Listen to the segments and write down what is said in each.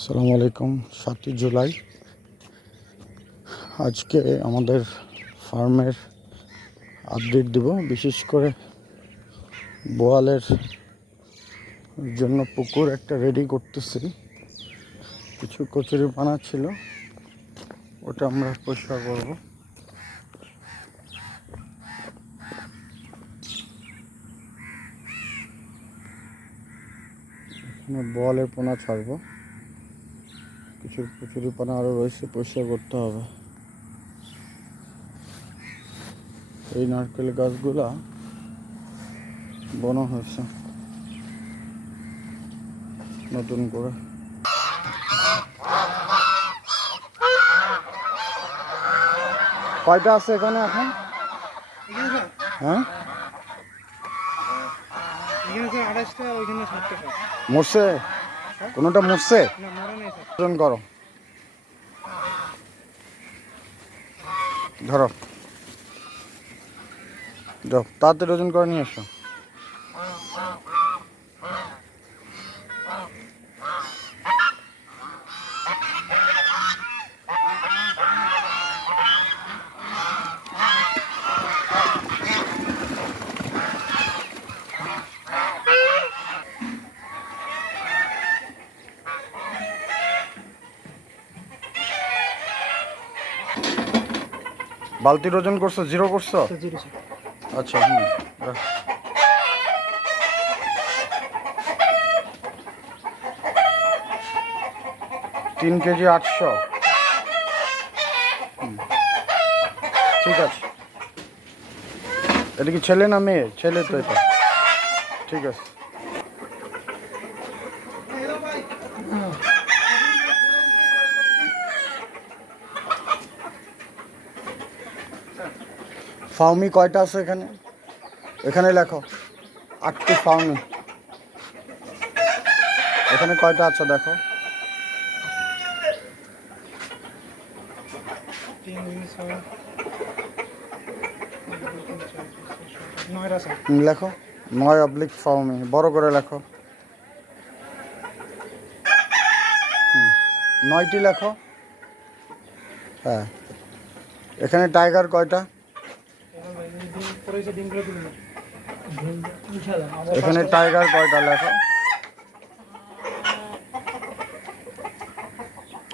আসসালামু আলাইকুম। 7ই জুলাই আজকে আমাদের ফার্মের আপডেট দিব। বিশেষ করে বোয়ালের জন্য পুকুর একটা রেডি করতেছি। কিছু কচুরি পানা ছিল, ওটা আমরা পরিষ্কার করব। এখানে বোয়ালের পোনা ছাড়বো। কিছু কচুরি পানা আরও রয়েছে, পরিষ্কার করতে হবে। এই নারকেল গাছগুলা বন হয়েছে নতুন করে। কয়টা আছে এখানে এখন? হ্যাঁ, মরছে? কোনোটা মরছে? ওজন করো, ধরো, যাও তাড়াতাড়ি ওজন করে নিয়ে এসো। বালতির ওজন করছো? জিরো করছো? আচ্ছা, 3 কেজি 800। ঠিক আছে। এটা কি ছেলে না মেয়ে? ছেলে তো এটা। ঠিক আছে। ফাউমি কয়টা আছে এখানে? এখানে লেখো 8টি ফাউমি। এখানে কয়টা আছে দেখো। লেখো 9 ফাউমি, বড় করে লেখো। 9টি লেখো। হ্যাঁ। এখানে টাইগার কয়টা? এখানে টাইগার কয়টা লেখো।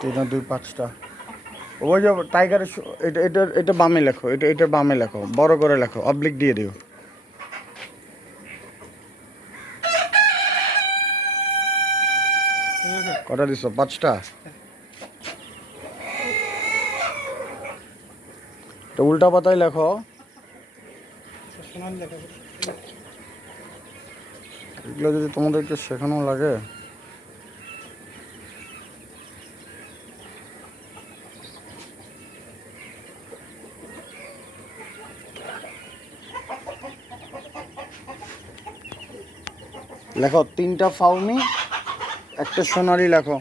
3 2 5টা। ওই যে টাইগারের এটা এটা এটা বামে লেখো, এটা বামে লেখো, বড় করে লেখো, অবলিক দিয়ে দিও। কটা দিছো? 5টা। তো উল্টা পাতায় লেখো। এগুলো যদি তোমাদেরকে শেখানো লাগে। লেখো 3টা ফাউমি, একটা সোনালি লেখো।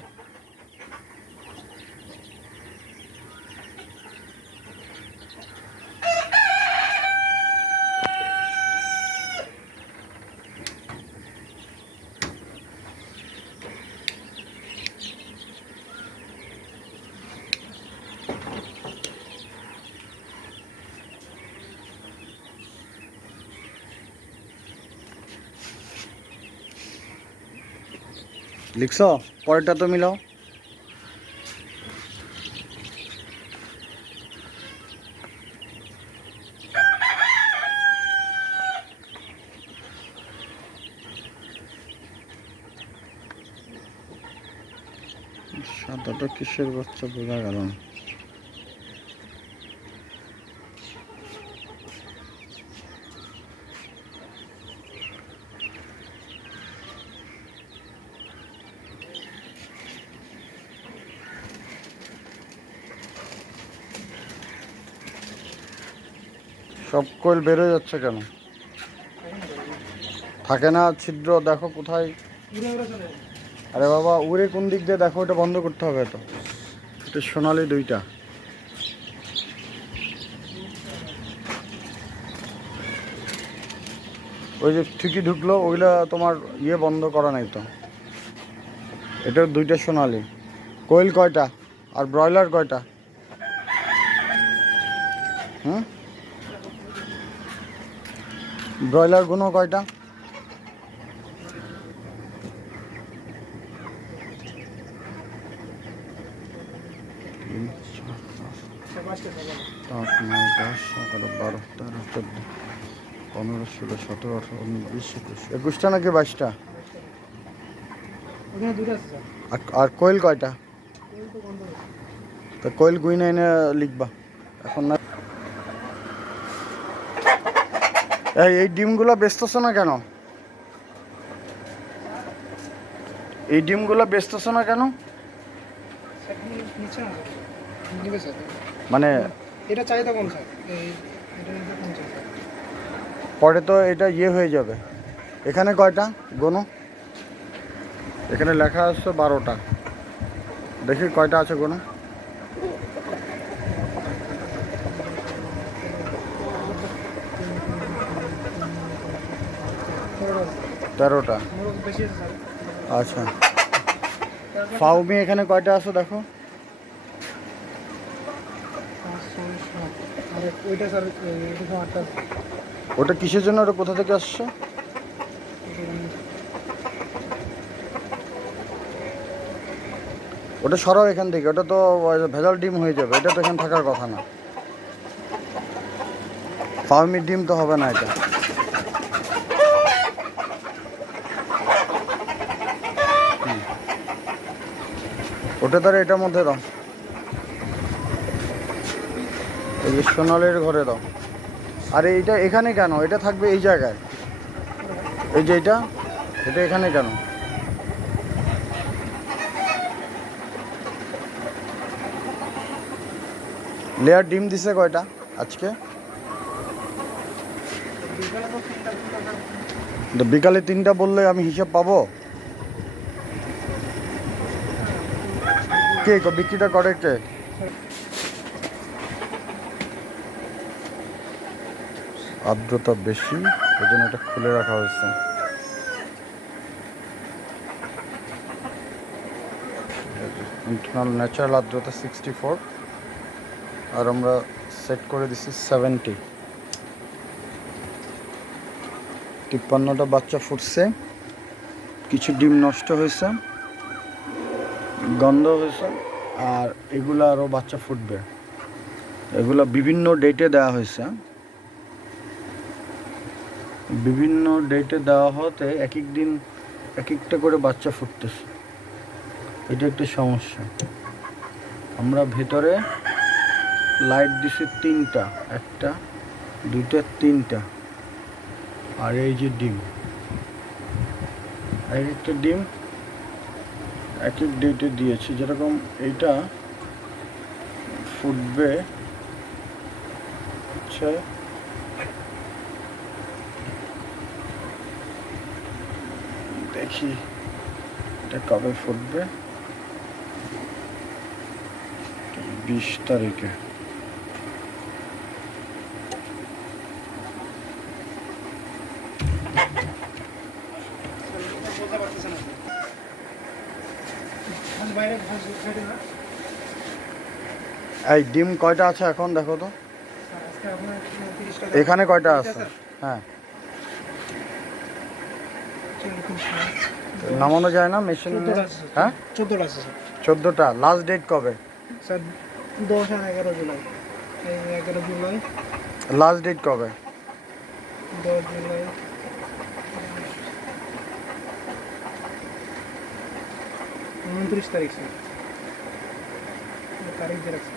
লিখছো? পরেরটা তো মিলাও। সাদাটা কিসের বাচ্চা বোঝা গেল না। সব কোয়েল বেরোয় যাচ্ছে কেন? থাকে না ছিদ্র, দেখো কোথায়। আরে বাবা, উড়ে কোন দিক দিয়ে দেখো, ওটা বন্ধ করতে হবে। তো এটা সোনালি 2টা। ওই যে ঠিকই ঢুকলো, ওইগুলা তোমার ইয়ে বন্ধ করা নাই তো। এটা 2টা সোনালি। কোয়েল কয়টা আর ব্রয়লার কয়টা? হুম, ব্রয়লার গুনো কয়টা? তিন, চার, পাঁচ, 8, 9, 10, 11, 12, 13, 14, 15, 16, 17, 18, 19, 20, 21, 21টা নাকি 22টা? আর কোয়েল কয়টা? তা কোয়েল গুইনা এনে লিখবা এখন না। এই ডিমগুলো বেচতেছো না কেন? এই ডিমগুলো বেচতেছো না কেন? মানে এটা চাহিদা কোন স্যার? এটা কোন চাহিদা? পরে তো এটা ইয়ে হয়ে যাবে। এখানে কয়টা গোনো? এখানে লেখা আছে 12টা। দেখি কয়টা আছে গোনো। 13টা। বেশি আছে স্যার। আচ্ছা, ফাউমি এখানে কয়টা আছে দেখো। 5, 6, 7 আর ওইটা স্যার এটা 8টা। ওটা কিসের জন্য? ওটা কোথা থেকে আসছে? ওটা সরাও এখান থেকে, ওটা তো ভেজাল ডিম হয়ে যাবে, এটা তো এখানে থাকার কথা না। ফার্মির ডিম তো হবে না এটা। ওটা তার এটার মধ্যে দাও, এই যে সোনালের ঘরে দাও। আরে এইটা এখানে কেন? এটা থাকবে এই জায়গায়। এই যে এটা এখানে কেন? লেয়ার ডিম দিছে কয়টা আজকে? বিকালে 3টা বললে আমি হিসাব পাবো? কে বিক্রিটা করে কে? আর্দ্রতা বেশি, ওই জন্য এটা খুলে রাখা হয়েছে। ইন্টারনাল ন্যাচারাল আর্দ্রতা 64 আর আমরা সেট করে দিছি 70। 53টা বাচ্চা ফুটছে, কিছু ডিম নষ্ট হয়েছে, গন্ধ হয়েছে, আর এগুলো আরও বাচ্চা ফুটবে। এগুলো বিভিন্ন ডেটে দেওয়া হয়েছে। বিভিন্ন ডেটে দেওয়া হতে এক এক দিন এক একটা করে বাচ্চা ফুটতেছে। এটা একটা সমস্যা। আমরা ভেতরে লাইট দিছি 3টা, 1টা 2টা 3টা, আর এই যে ডিম, এক একটা ডিম এক এক ডেটে দিয়েছি। যেরকম এইটা ফুটবে হচ্ছে দেখি এটা কবে ফুটবে, 20 তারিখে। এই ডিম কয়টা আছে এখন দেখো তো, এখানে কয়টা আছে? হ্যাঁ, নামানো যায় না মেশিন? হ্যাঁ 14টা আছে স্যার। 14টা। লাস্ট ডেট কবে স্যার 10 আর 11 জুলাই। 11 জুলাই। লাস্ট ডেট কবে? 10 জুলাই। 29 তারিখ স্যার। তারিখ দিয়ে রাখছি।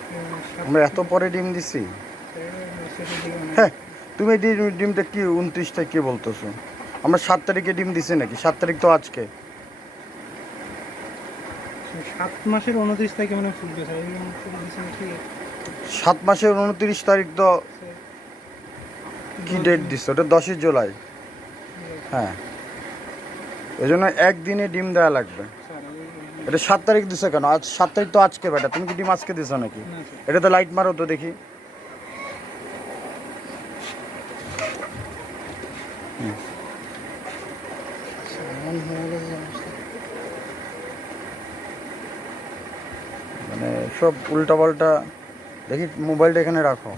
আমরা এত পরে ডিম দিছি? হ্যাঁ, তুমি ডিমটা কি 29টা কি বলতেছো? আমরা 7 তারিখে ডিম দিছি নাকি? 7 তারিখ তো আজকে। 7 মাসের 29 তারিখে মানে ফুটবে স্যার। 7 মাসের 29 তারিখ তো কি ডেট দিচ্ছে? ওটা 10 জুলাই। হ্যাঁ, এই জন্য একদিনে ডিম দেওয়া লাগবে। এটা 7 তারিখ দিছে কেন? আজ 7 তারিখ তো আজকে বেটা, তুমি কি ডিম আজকে দিছো নাকি? এটা তো লাইট মারো তো দেখি। মানে সব উল্টাপাল্টা। দেখি মোবাইলটা এখানে রাখো।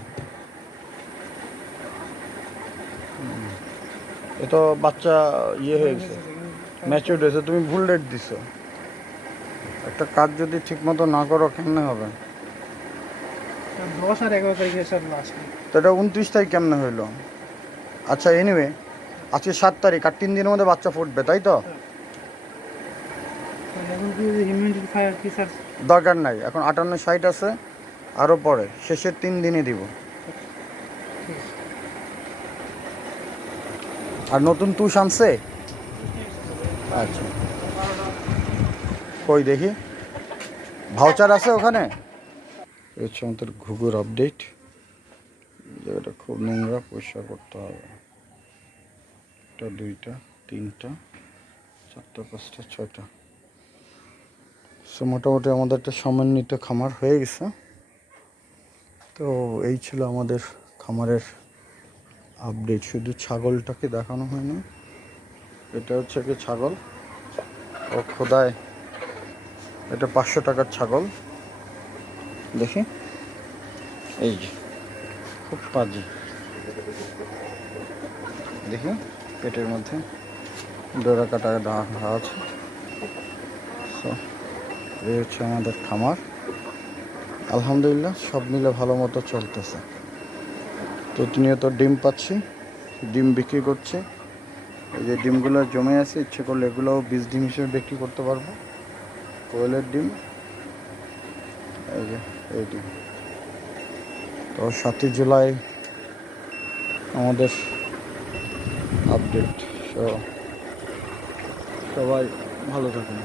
এ তো বাচ্চা ইয়ে হয়ে গেছে, ম্যাচিউর হয়েছে। তুমি ভুল ডেট দিছো। একটা কাজ যদি ঠিক মতো না করো কেমনে হবে? 10 আর 11 তারিখে স্যার লাস্ট। তো এটা 29 তারিখ কেমনে হইলো? আচ্ছা এনিওয়ে, আজকে 7 তারিখ, আর 3 দিনের মধ্যে বাচ্চা ফুটবে, তাই তো? এখন কি হিউম্যানিটি ফায়ার কি স্যার? দরকার নাই, এখন 58-60 আছে, আরও পরে শেষের 3 দিনে দিব। আর নতুন তুষ আনছে? আচ্ছা, কই দেখি, ভাউচার আছে ওখানে? এই হচ্ছে আমাদের ঘুঘুর আপডেট। জায়গাটা খুব নোংরা, পরিষ্কার করতে হবে। 1টা 2টা 3টা 4টা 5টা 6টা। সো মোটামুটি আমাদের একটা সমন্বিত খামার হয়ে গেছে। তো এই ছিল আমাদের খামারের আপডেট। শুধু ছাগলটাকে দেখানো হয়নি। এটা হচ্ছে কি ছাগল, ও খোদায়, এটা 500 টাকার ছাগল। দেখি, এই যে খুব পাজি। দেখি পেটের মধ্যে ডোরা কাটা ঘা আছে। সো এই হচ্ছে আমাদের খামার। আলহামদুলিল্লাহ সব মিলে ভালো মতো চলতেছে। প্রতিনিয়ত ডিম পাচ্ছি, ডিম বিক্রি করছি। এই যে ডিমগুলো জমে আছে, ইচ্ছে করলে এগুলোও বীজ ডিম হিসেবে বিক্রি করতে পারবো। কোয়েলের ডিম, এই যে এই ডিম। তো 7ই জুলাই আমাদের আপডেট। সবাই ভালো থাকুন।